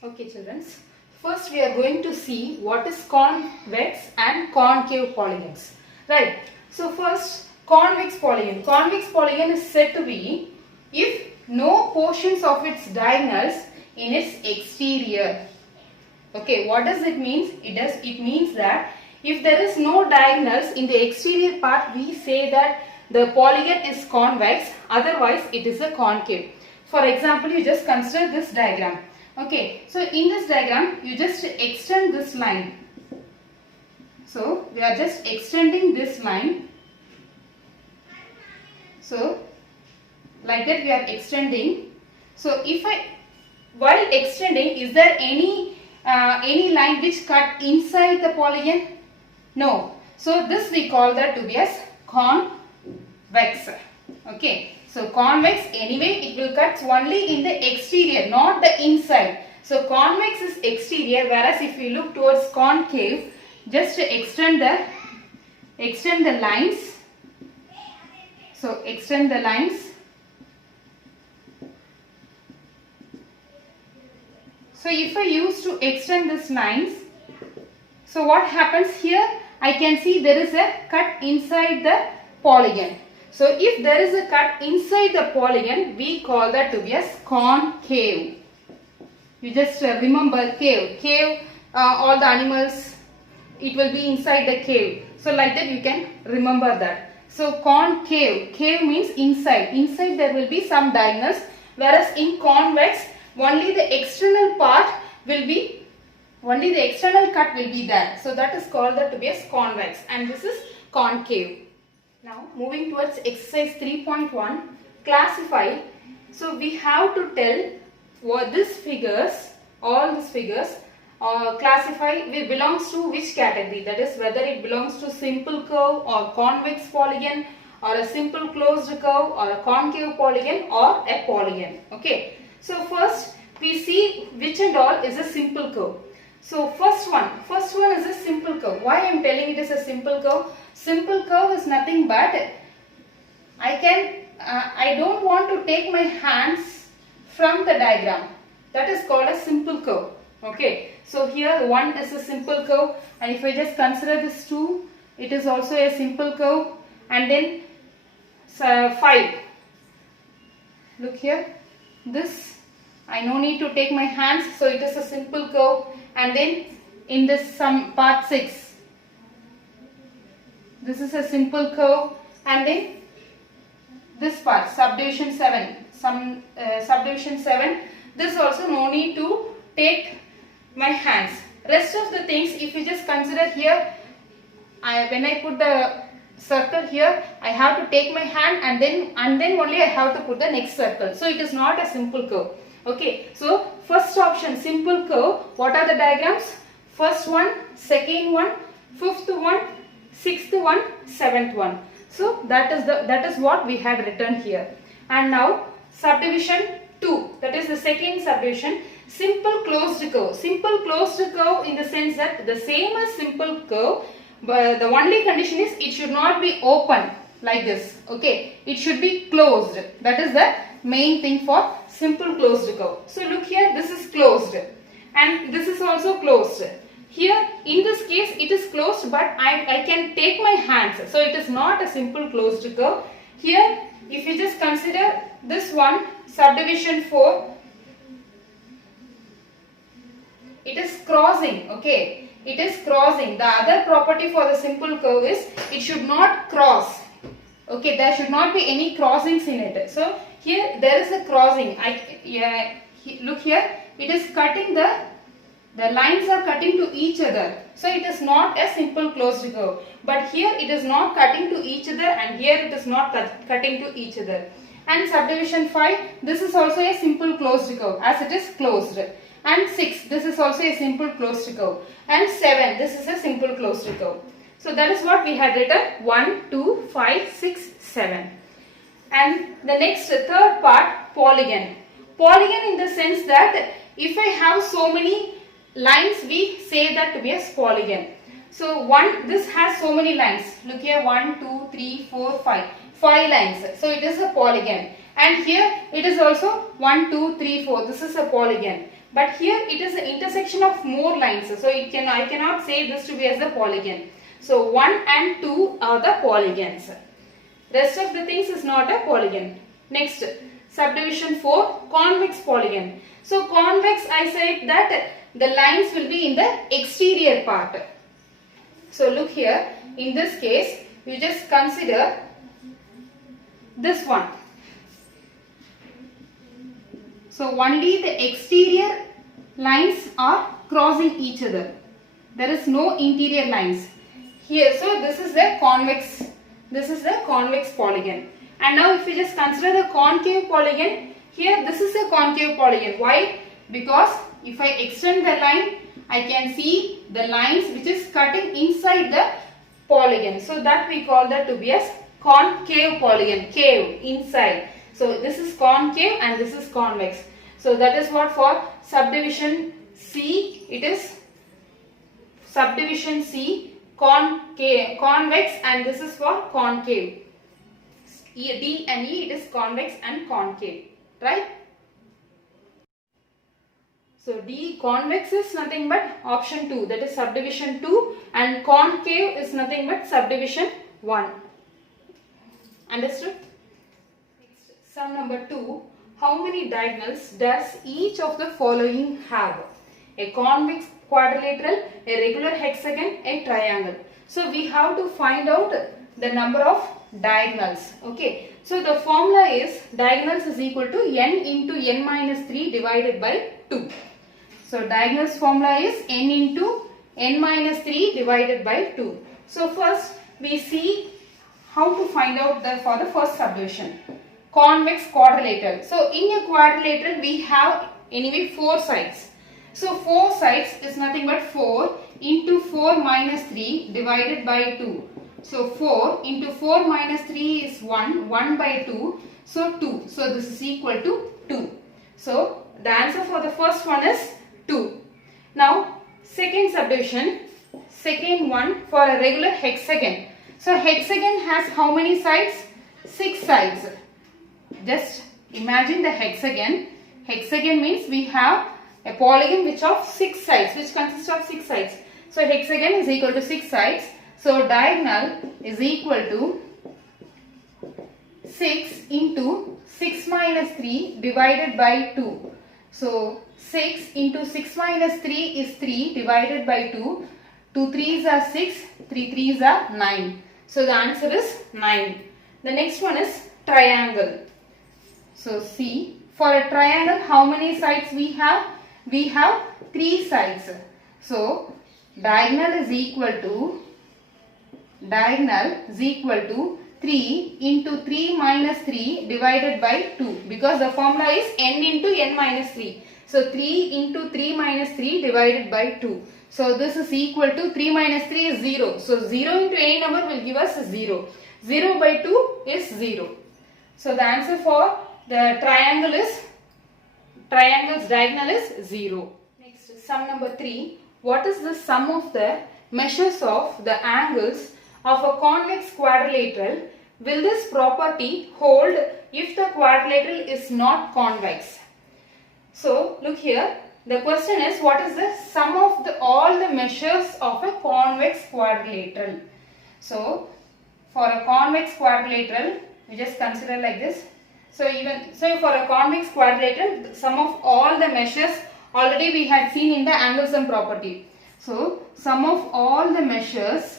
Okay, children. First, we are going to see what is convex and concave polygons. Right. So, first, convex polygon. Convex polygon is said to be if no portions of its diagonals in its exterior. Okay, what does it mean? It means that if there is no diagonals in the exterior part, we say that the polygon is convex, otherwise it is a concave. For example, you just consider this diagram. Okay, so in this diagram, you just extend this line. So, we are just extending this line. So, like that we are extending. So, while extending, is there any line which cut inside the polygon? No. So, this we call that to be as convex. Okay. So, convex anyway it will cut only in the exterior, not the inside. So, convex is exterior, whereas if you look towards concave, just extend the lines. So, extend the lines. So, if I use to extend these lines, so what happens here? I can see there is a cut inside the polygon. So, if there is a cut inside the polygon, we call that to be as concave. You just remember cave. Cave, all the animals, it will be inside the cave. So, like that you can remember that. So, concave. Cave means inside. Inside there will be some diagonals, whereas in convex, only the external part will be, only the external cut will be there. So, that is called that to be as convex, and this is concave. Now, moving towards exercise 3.1, classify. So, we have to tell what these figures, all these figures, classify it belongs to which category, that is whether it belongs to simple curve or convex polygon or a simple closed curve or a concave polygon or a polygon. Okay. So, first we see which and all is a simple curve. So, first one is a simple curve. Why I am telling it is a simple curve? Simple curve is nothing but I don't want to take my hands from the diagram. That is called a simple curve. Okay. So, here 1 is a simple curve, and if I just consider this 2, it is also a simple curve, and then 5. Look here. This I no need to take my hands, so it is a simple curve, and then in this some part 6. This is a simple curve, and then this part subdivision 7, subdivision 7, this also no need to take my hands. Rest of the things, if you just consider here, when I put the circle here, I have to take my hand, and then only I have to put the next circle. So, it is not a simple curve. Okay. So, first option simple curve. What are the diagrams? First one, second one, fifth one, sixth one, seventh one. So, that is what we had written here. And now subdivision 2, that is the second subdivision, simple closed curve. Simple closed curve in the sense that the same as simple curve, but the only condition is it should not be open like this. Okay, it should be closed. That is the main thing for simple closed curve. So, look here, this is closed and this is also closed. Here in this case it is closed, but I can take my hands. So, it is not a simple closed curve. Here if you just consider this one, subdivision 4, it is crossing. Okay, it is crossing. The other property for the simple curve is it should not cross. Okay, there should not be any crossings in it. So, here there is a crossing. Look here, it is cutting the lines are cutting to each other. So, it is not a simple closed curve. But here it is not cutting to each other, and here it is not cutting to each other. And subdivision 5, this is also a simple closed curve as it is closed. And 6, this is also a simple closed curve. And 7, this is a simple closed curve. So, that is what we had written 1, 2, 5, 6, 7. And the next third part, polygon. Polygon in the sense that if I have so many lines, we say that to be a polygon. So, this has so many lines. Look here, 1, 2, 3, 4, 5. 5 lines. So, it is a polygon. And here it is also 1, 2, 3, 4. This is a polygon. but here it is the intersection of more lines, so I cannot say this to be as a polygon. So 1 and 2 are the polygons. Rest of the things is not a polygon. Next, subdivision 4, convex polygon. So convex, I said that the lines will be in the exterior part. So look here, in this case, you just consider this one. So only the exterior lines are crossing each other. There is no interior lines. Here, so this is the convex. This is the convex polygon. And now if you just consider the concave polygon, here this is a concave polygon. Why? Because if I extend the line, I can see the lines which is cutting inside the polygon. So that we call that to be as concave polygon. Cave, inside. So this is concave and this is convex. So that is what for subdivision C, it is subdivision C, concave, convex, and this is for concave. D and E, it is convex and concave, right? So D, convex is nothing but option 2, that is subdivision 2, and concave is nothing but subdivision 1. Understood? Next, sum number 2. How many diagonals does each of the following have? A convex quadrilateral, a regular hexagon, a triangle. So we have to find out the number of diagonals. Okay. So the formula is diagonals is equal to n into n minus 3 divided by 2. So diagonals formula is n into n minus 3 divided by 2. So first we see how to find out for the first subdivision. Convex quadrilateral. So in a quadrilateral we have anyway 4 sides. So 4 sides is nothing but 4 into 4 minus 3 divided by 2. So 4 into 4 minus 3 is 1, 1 by 2, so 2. So this is equal to 2. So the answer for the first one is 2. Now second subdivision, second one for a regular hexagon. So hexagon has how many sides? 6 sides. Just imagine the hexagon. Hexagon means we have a polygon which of 6 sides, which consists of 6 sides. So hexagon is equal to 6 sides. So diagonal is equal to 6 into 6 minus 3 divided by 2. So 6 into 6 minus 3 is 3 divided by 2. 2 3s are 6, 3 3s are 9. So the answer is 9. The next one is triangle. So see, for a triangle how many sides we have? We have 3 sides. So diagonal is equal to 3 into 3 minus 3 divided by 2, because the formula is n into n minus 3. So 3 into 3 minus 3 divided by 2. So this is equal to 3 minus 3 is 0. So 0 into any number will give us 0. 0 by 2 is 0. So the answer for the triangle's diagonal is 0. Next, sum number 3. What is the sum of the measures of the angles of a convex quadrilateral? Will this property hold if the quadrilateral is not convex? So look here, the question is what is the sum of all the measures of a convex quadrilateral? So for a convex quadrilateral, we just consider like this. So for a convex quadrilateral, the sum of all the measures already we had seen in the angle sum property. So sum of all the measures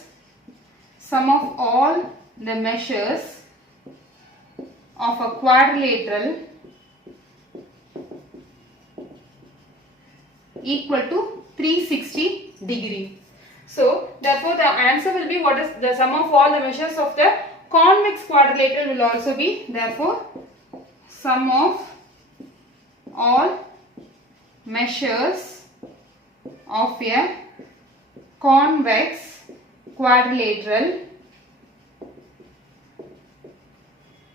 of a quadrilateral equal to 360 degree. So therefore the answer will be what is the sum of all the measures of the convex quadrilateral will also be, therefore sum of all measures of a convex quadrilateral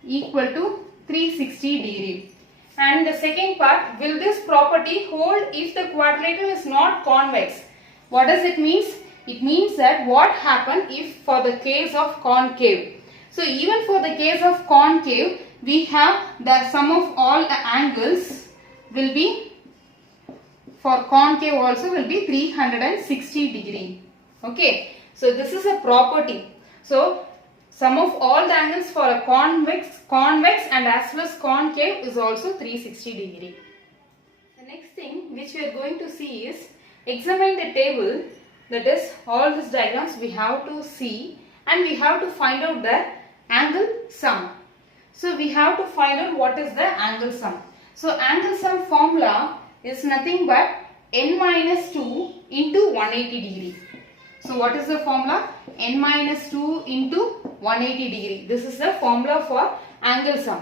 equal to 360 degree. And the second part, will this property hold if the quadrilateral is not convex? What does it mean? It means that what happens if for the case of concave. So even for the case of concave, we have the sum of all the angles will be for concave also will be 360 degree. Okay. So this is a property. So sum of all the angles for a convex and as well as concave is also 360 degree. The next thing which we are going to see is examine the table, that is all these diagrams we have to see and we have to find out the angle sum. So we have to find out what is the angle sum. So angle sum formula is nothing but n minus 2 into 180 degree. So what is the formula? N minus 2 into 180 degree. This is the formula for angle sum.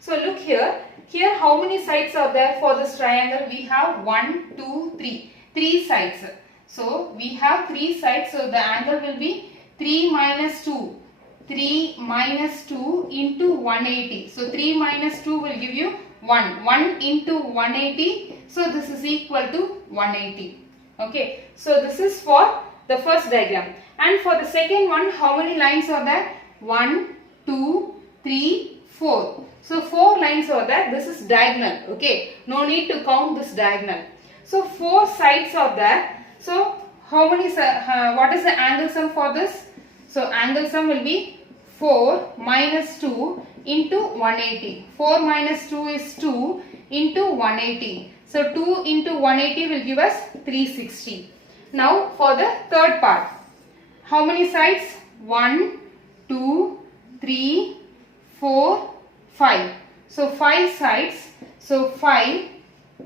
So look here. Here how many sides are there for this triangle? We have 1, 2, 3. 3 sides. So we have 3 sides. So the angle will be 3 minus 2. 3 minus 2 into 180. So 3 minus 2 will give you 1. 1 into 180. So this is equal to 180. Okay. So this is for the first diagram. And for the second one, how many lines are there? 1, 2, 3, 4. So 4 lines are there. This is diagonal. Okay. No need to count this diagonal. So 4 sides are there. So how many? What is the angle sum for this? So angle sum will be 4 minus 2 into 180. 4 minus 2 is 2 into 180. So 2 into 180 will give us 360. Now for the third part. How many sides? 1, 2, 3, 4, 5. So 5 sides. So 5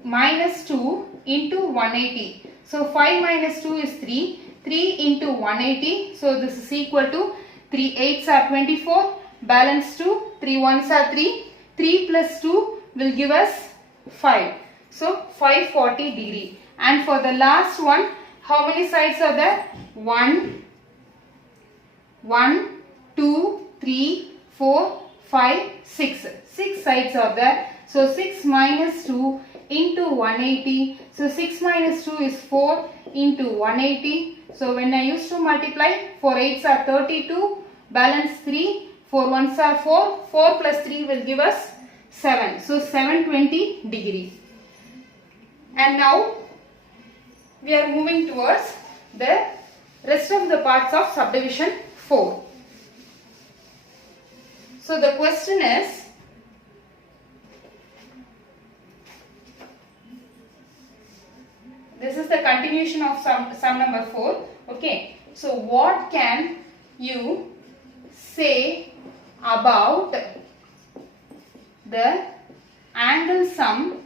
minus 2 into 180. So 5 minus 2 is 3. 3 into 180. So this is equal to 3 8s are 24. Balance 2. 3 1s are 3. 3 plus 2 will give us 5. So 540 degree. And for the last one, how many sides are there? 1, 2, 3, 4, 5, 6. 6 sides are there. So 6 minus 2 into 180. So 6 minus 2 is 4 into 180. So when I used to multiply, 4 8s are 32. Balance 3. 4 1s are 4. 4 plus 3 will give us 7. So 720 degree. And now we are moving towards the rest of the parts of subdivision 4. So the question is, this is the continuation of sum number 4. Okay. So what can you say about the angle sum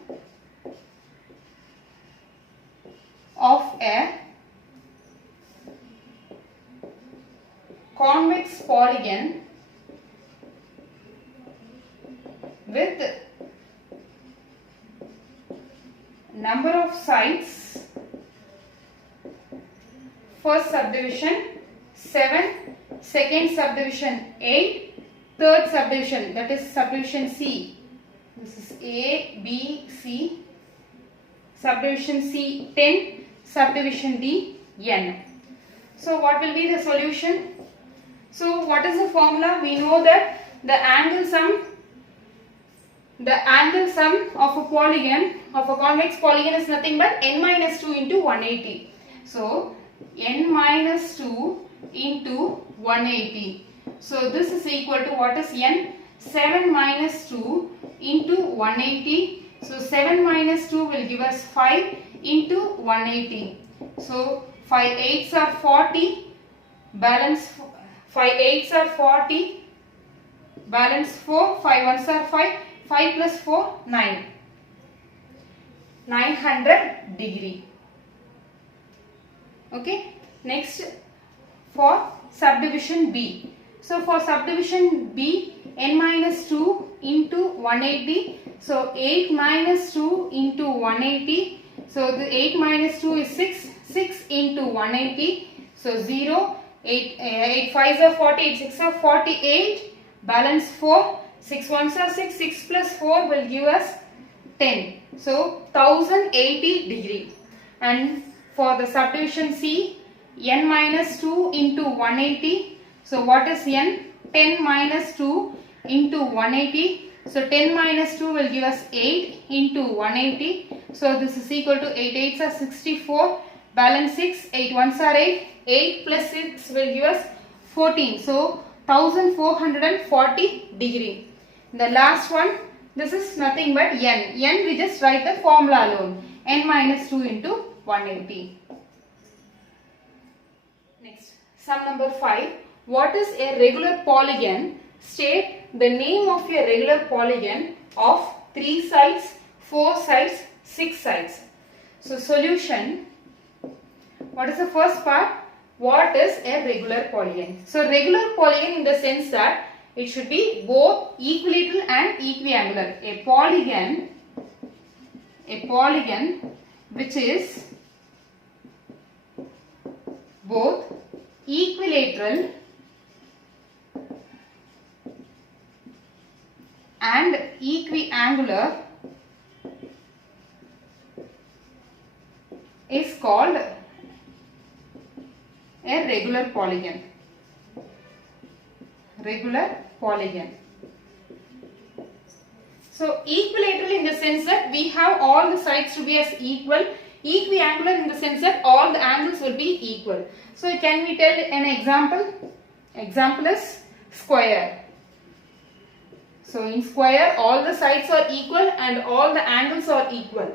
of a convex polygon with number of sides? First subdivision 7, second subdivision 8, third subdivision, that is subdivision C. This is A, B, C. Subdivision C 10, subdivision D N. So what will be the solution? So what is the formula? We know that the angle sum of a polygon, of a convex polygon, is nothing but n minus 2 into 180. So n minus 2 into 180. So this is equal to, what is n? 7 minus 2 into 180. So 7 minus 2 will give us 5 into 180. So 5 8s are 40. Balance 5 8s are 40. Balance 4. 5 1s are 5. 5 plus 4, 9. 900 degree. Okay. Next, for subdivision B. So for subdivision B, n minus 2 into 180. So 8 minus 2 into 180. So the 8 minus 2 is 6. 6 into 180. So 0. 8 5s are 40. 8 6 are 48. Balance 4. 6 1s are 6. 6 plus 4 will give us 10. So 1080 degree. And for the subdivision C, n minus 2 into 180. So what is n? 10 minus 2 into 180. So 10 minus 2 will give us 8 into 180. So this is equal to 8 8s are 64, balance 6, 8 1s are 8, 8 plus 6 will give us 14. So 1440 degree. The last one, this is nothing but n. N we just write the formula alone. N minus 2 into 180. Next, sum number 5. What is a regular polygon? State the name of a regular polygon of 3 sides, 4 sides, 6 sides. So solution, what is the first part? What is a regular polygon? So regular polygon in the sense that it should be both equilateral and equiangular. A polygon which is both equilateral and equiangular is called a regular polygon. Regular polygon. So equilateral in the sense that we have all the sides to be as equal. Equiangular in the sense that all the angles will be equal. So can we tell an example? Example is square. So in square all the sides are equal and all the angles are equal.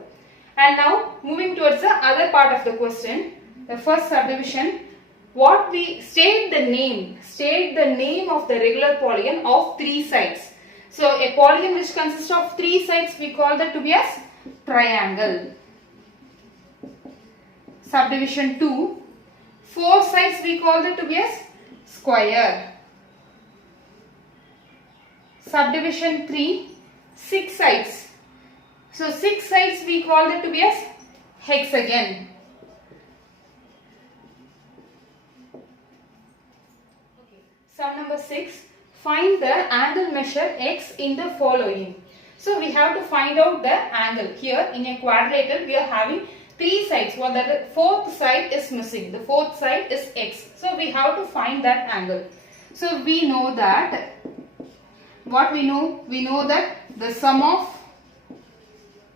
And now moving towards the other part of the question. The first subdivision. What we state the name of the regular polygon of 3 sides. So a polygon which consists of 3 sides we call that to be as triangle. Subdivision 2, 4 sides we call that to be as square. Subdivision 3, 6 sides. So 6 sides we call that to be as hexagon. Sum number 6. Find the angle measure x in the following. So we have to find out the angle. Here in a quadrilateral we are having 3 sides. Well, the fourth side is missing. The fourth side is x. So we have to find that angle. So we know that, what we know? We know that the sum of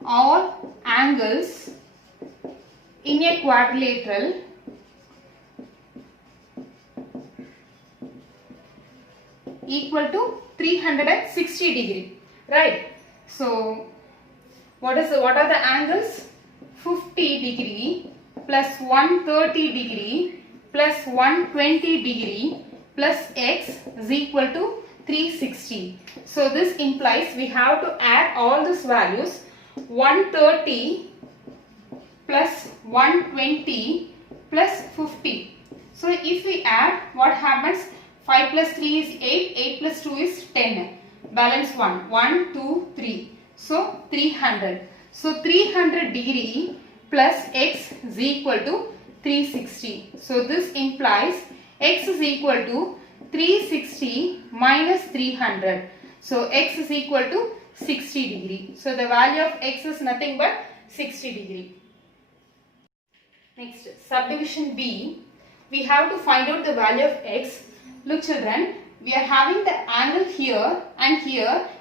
all angles in a quadrilateral equal to 360 degree, right? So what are the angles? 50 degree plus 130 degree plus 120 degree plus x is equal to 360. So this implies we have to add all these values. 130 plus 120 plus 50. So if we add, what happens? 5 plus 3 is 8, 8 plus 2 is 10. Balance 1, 1, 2, 3. So 300. So 300 degree plus x is equal to 360. So this implies x is equal to 360 minus 300. So x is equal to 60 degree. So the value of x is nothing but 60 degree. Next, subdivision B. We have to find out the value of x. Look children, we are having the angle here,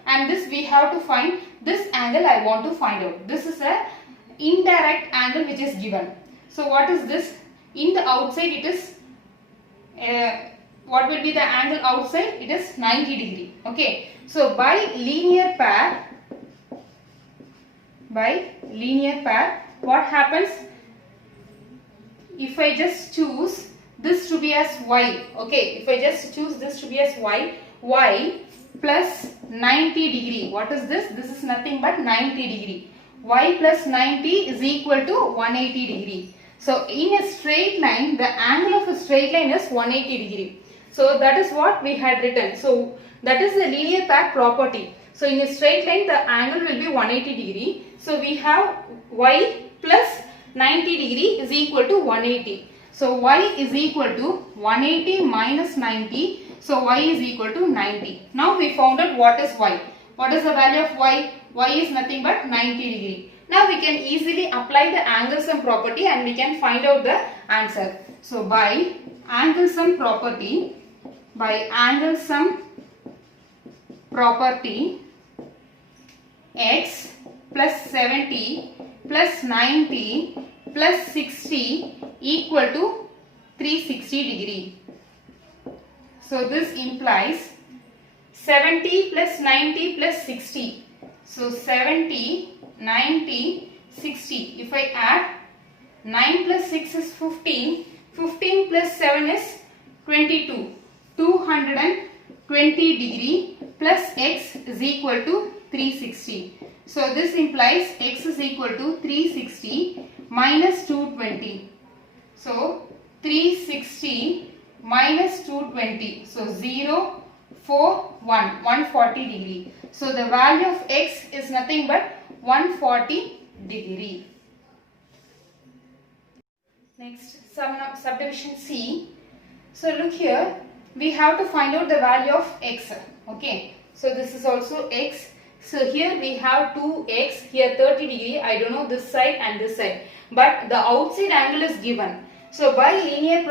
and this we have to find this angle I want to find out. This is a indirect angle which is given. So what is this? In the outside it is, what will be the angle outside? It is 90 degree. Okay. So by linear pair, what happens? If I just choose this to be as y, okay, if I just choose this to be as y plus 90 degree, what is this? This is nothing but 90 degree. Y plus 90 is equal to 180 degree. So in a straight line, the angle of a straight line is 180 degree. So that is what we had written. So that is the linear path property. So in a straight line, the angle will be 180 degree. So we have y plus 90 degree is equal to 180. So y is equal to 180 minus 90. So y is equal to 90. Now we found out what is y. What is the value of y? Y is nothing but 90 degree. Now we can easily apply the angle sum property and we can find out the answer. So by angle sum property, x plus 70 plus 90 plus 60 equal to 360 degree. So this implies 70 plus 90 plus 60. So 70, 90, 60. If I add 9 plus 6 is 15. 15 plus 7 is 22. 220 degree plus x is equal to 360. So this implies x is equal to 360 minus 220. So 360 minus 220. So 0, 4, 1. 140 degree. So the value of x is nothing but 140 degree. Next, subdivision C. So look here, we have to find out the value of x. Okay, so this is also x. So here we have 2x, here 30 degree. I don't know this side and this side, but the outside angle is given. So by linear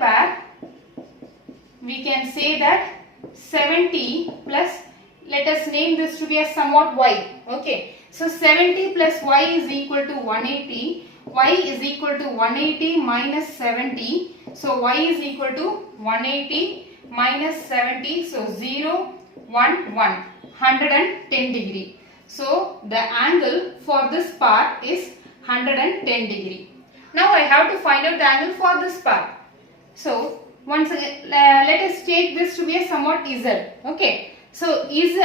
pair, we can say that 70 plus, let us name this to be a somewhat y. Okay, so 70 plus y is equal to 180. Y is equal to 180 minus 70. So y is equal to 180 minus 70. So 0, 1, 110 degree. So the angle for this part is 110 degree. Now I have to find out the angle for this part. So once again, let us take this to be a somewhat z. Okay, so z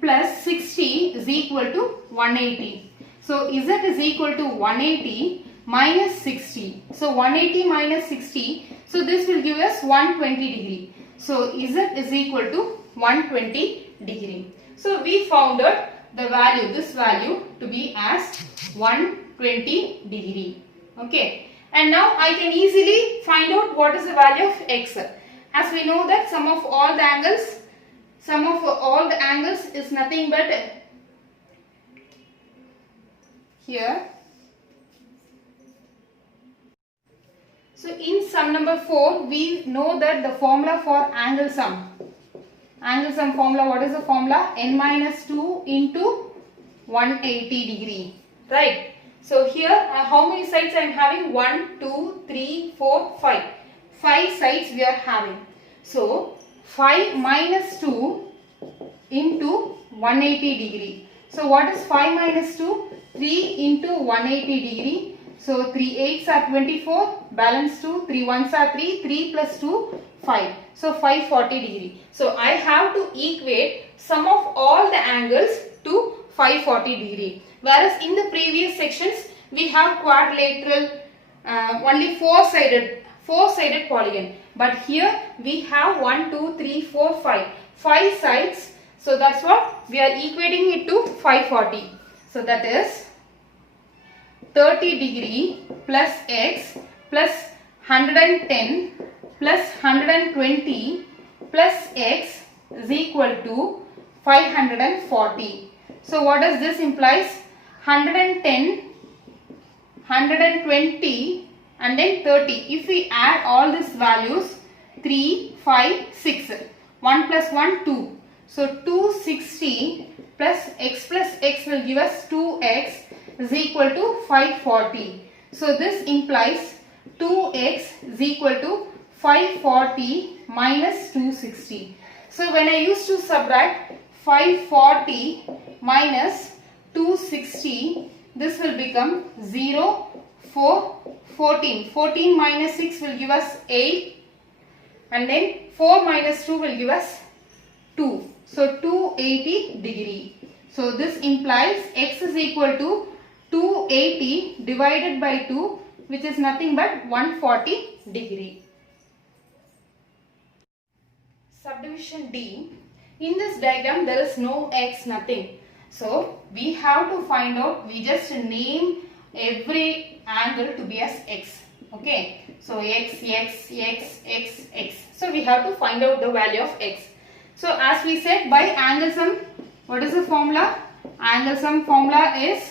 plus 60 is equal to 180. So z is equal to 180 minus 60. So 180 minus 60. So this will give us 120 degree. So z is equal to 120 degree. So we found out the value, this value to be as 120 degree. Okay. And now I can easily find out what is the value of x. As we know that sum of all the angles is nothing but here. So in sum number 4, we know that the formula for angle sum. Angle sum formula, what is the formula? N minus 2 into 180 degree. Right. So here how many sides I am having? 1, 2, 3, 4, 5. 5 sides we are having. So 5 minus 2 into 180 degree. So what is 5 minus 2? 3 into 180 degree. So 3 8s are 24, balance 2, 3 1s are 3, 3 plus 2, 5. So 540 degree. So I have to equate sum of all the angles to 540 degree. Whereas in the previous sections we have quadrilateral, only four-sided polygon. But here we have 1, 2, 3, 4, 5. 5 sides. So that's what we are equating it to 540. So that is 30 degree plus x plus 110 plus 120 plus x is equal to 540. So what does this implies? 110, 120 and then 30. If we add all these values, 3, 5, 6. 1 plus 1, 2. So 260 plus x will give us 2x is equal to 540. So this implies 2x is equal to 540 minus 260. So when I used to subtract 540 minus 260, this will become 0, 4, 14. 14 minus 6 will give us 8 and then 4 minus 2 will give us 2. So 280 degree. So this implies x is equal to 280 divided by 2, which is nothing but 140 degree. Subdivision D. In this diagram there is no x, nothing. So we have to find out, we just name every angle to be as x. Okay. So x, x, x, x, x. So we have to find out the value of x. So as we said, by angle sum, what is the formula? Angle sum formula is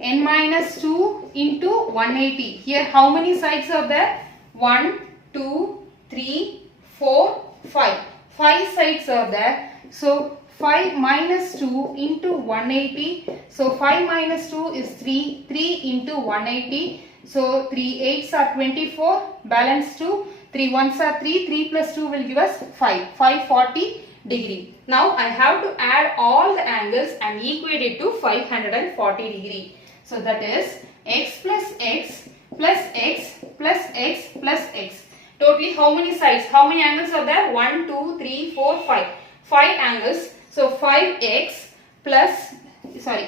n minus 2 into 180. Here how many sides are there? 1, 2, 3, 4, 5. 5 sides are there. So 5 minus 2 into 180. So 5 minus 2 is 3. 3 into 180. So 3 8s are 24. Balance 2. 3 1s are 3. 3 plus 2 will give us 5. 540 degree. Now I have to add all the angles and equate it to 540 degree. So that is x plus x plus x plus x plus x. Totally how many sides? How many angles are there? 1, 2, 3, 4, 5. 5 angles. So 5x plus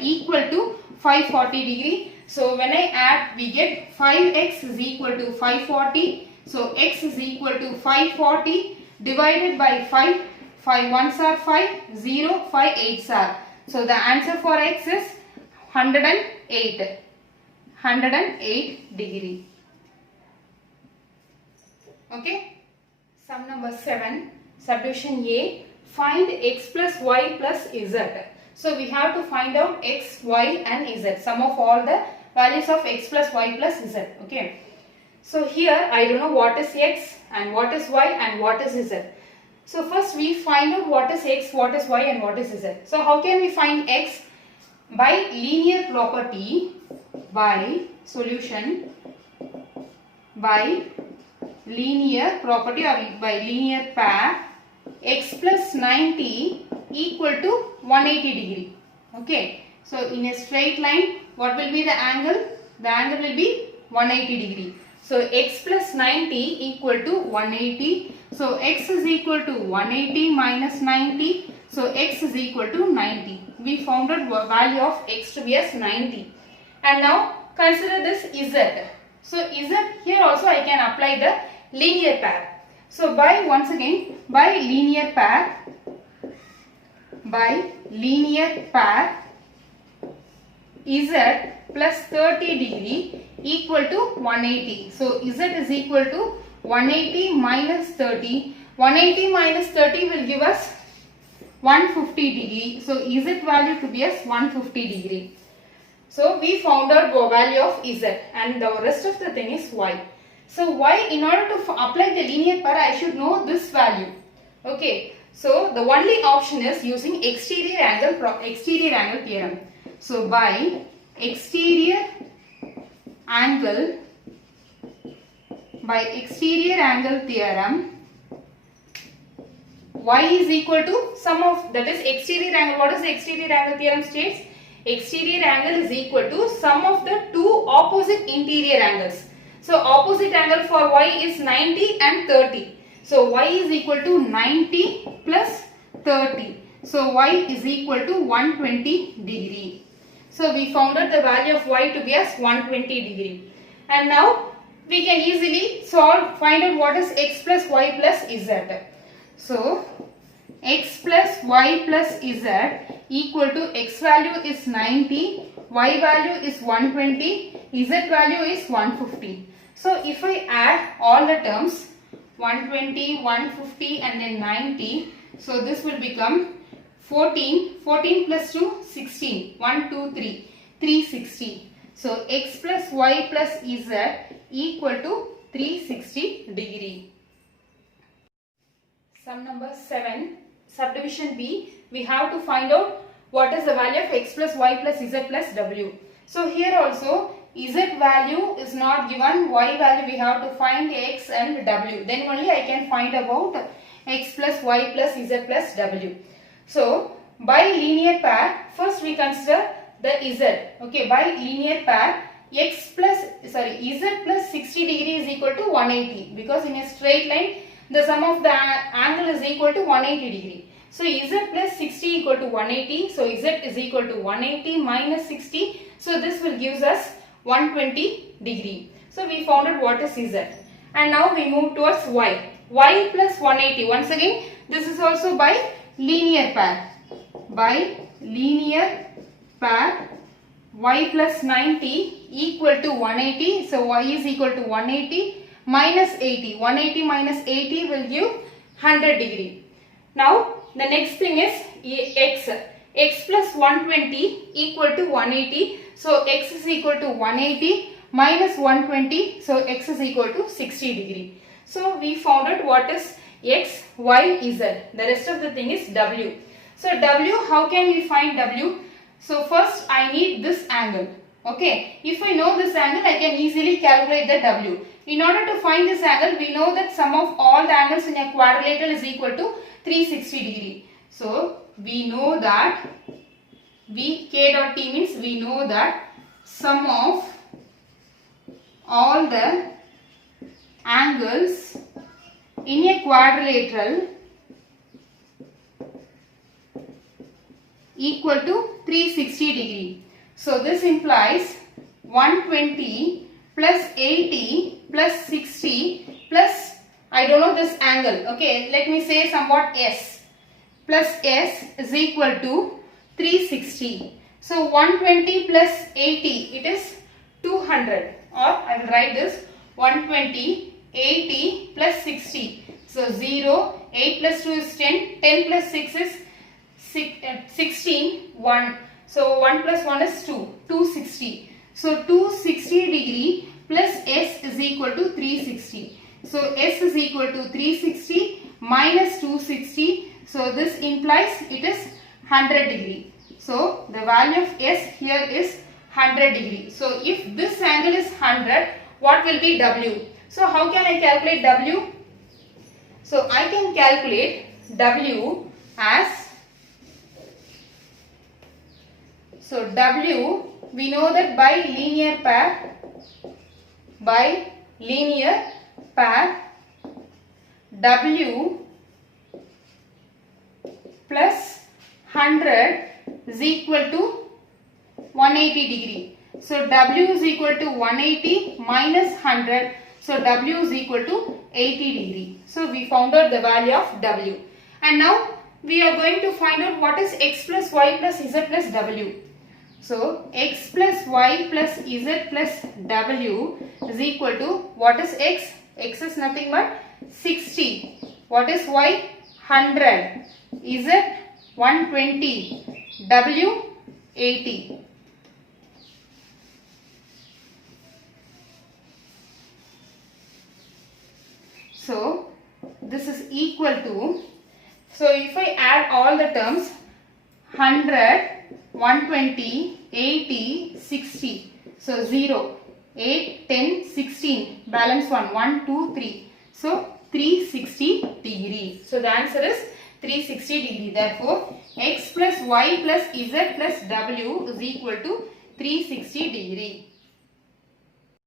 equal to 540 degree. So when I add, we get 5x is equal to 540. So x is equal to 540 divided by 5. 5 1s are 5, 0, 5 8s are. So the answer for x is 108. 108 degree. Okay. Sum number 7. Subdivision A. Find x plus y plus z. So we have to find out x, y and z. Sum of all the values of x plus y plus z. Okay. So here I don't know what is x and what is y and what is z. So first we find out what is x, what is y and what is z. So how can we find x? By linear property, by solution, by linear property or by linear pair, x plus 90 equal to 180 degree. Okay. So in a straight line, what will be the angle? The angle will be 180 degree. So x plus 90 equal to 180. So x is equal to 180 minus 90. So x is equal to 90. We found out value of x to be as 90. And now consider this z. So z, here also I can apply the linear pair. So once again by linear pair z plus 30 degree equal to 180. So z is equal to 180 minus 30. 180 minus 30 will give us 150 degree. So z value to be as 150 degree. So we found out the value of z and the rest of the thing is y. So y, in order to apply the linear pair, I should know this value. Okay. So the only option is using exterior angle theorem. So by exterior angle theorem, y is equal to sum of, that is exterior angle. What is the exterior angle theorem states? Exterior angle is equal to sum of the two opposite interior angles. So opposite angle for y is 90 and 30. So y is equal to 90 plus 30. So y is equal to 120 degree. So we found out the value of y to be as 120 degree. And now we can easily find out what is x plus y plus z. So x plus y plus z equal to x value is 90, y value is 120, z value is 150. So if I add all the terms 120, 150 and then 90, so this will become 14 plus 2 16, 1 2 3 360. So x plus y plus z equal to 360 degree. Sum number 7, subdivision B, we have to find out what is the value of x plus y plus z plus w. So here also z value is not given, y value we have to find x and w. Then only I can find about x plus y plus z plus w. So by linear pair, first we consider the z. Okay, by linear pair, z plus 60 degree is equal to 180, because in a straight line the sum of the angle is equal to 180 degree. So z plus 60 equal to 180. So z is equal to 180 minus 60. So this will give us 120 degree. So we found out what is z. And now we move towards y. Y plus 180. Once again, this is also by linear pair. By linear pair, y plus 90 equal to 180. So y is equal to 180 minus 80. 180 minus 80 will give 100 degree. Now the next thing is x. X plus 120 equal to 180. So x is equal to 180 minus 120. So x is equal to 60 degree. So we found out what is x, y, z. The rest of the thing is w. So W, how can we find W? So first I need this angle. Okay, if I know this angle, I can easily calculate the W. In order to find this angle, we know that sum of all the angles in a quadrilateral is equal to 360 degree. So we know that K dot T means we know that sum of all the angles in a quadrilateral equal to 360 degree. So this implies 120 plus 80 plus 60 plus, I don't know this angle, okay, let me say somewhat S, plus S is equal to 360. So 120 plus 80, it is 200, or I will write this 120, 80 plus 60. So 0, 8 plus 2 is 10, 10 plus 6 is 16, 1. So 1 plus 1 is 2, 260. So 260 degree plus S is equal to 360. So S is equal to 360 minus 260. So this implies it is 100 degree. So the value of S here is 100 degree. So if this angle is 100, what will be W? So how can I calculate W? So I can calculate W as, so W, we know that by linear pair, W plus 100 is equal to 180 degree. So W is equal to 180 minus 100. So W is equal to 80 degree. So we found out the value of W. And now we are going to find out what is X plus Y plus Z plus W. So X plus Y plus Z plus W is equal to, what is X? X is nothing but 60. What is Y? 100. Z 120. W 80. So this is equal to, so if I add all the terms, 100, 120, 80, 60. So 0, 8, 10, 16. Balance 1, 1, 2, 3. So 360 degree. So the answer is 360 degree. Therefore, X plus Y plus Z plus W is equal to 360 degree.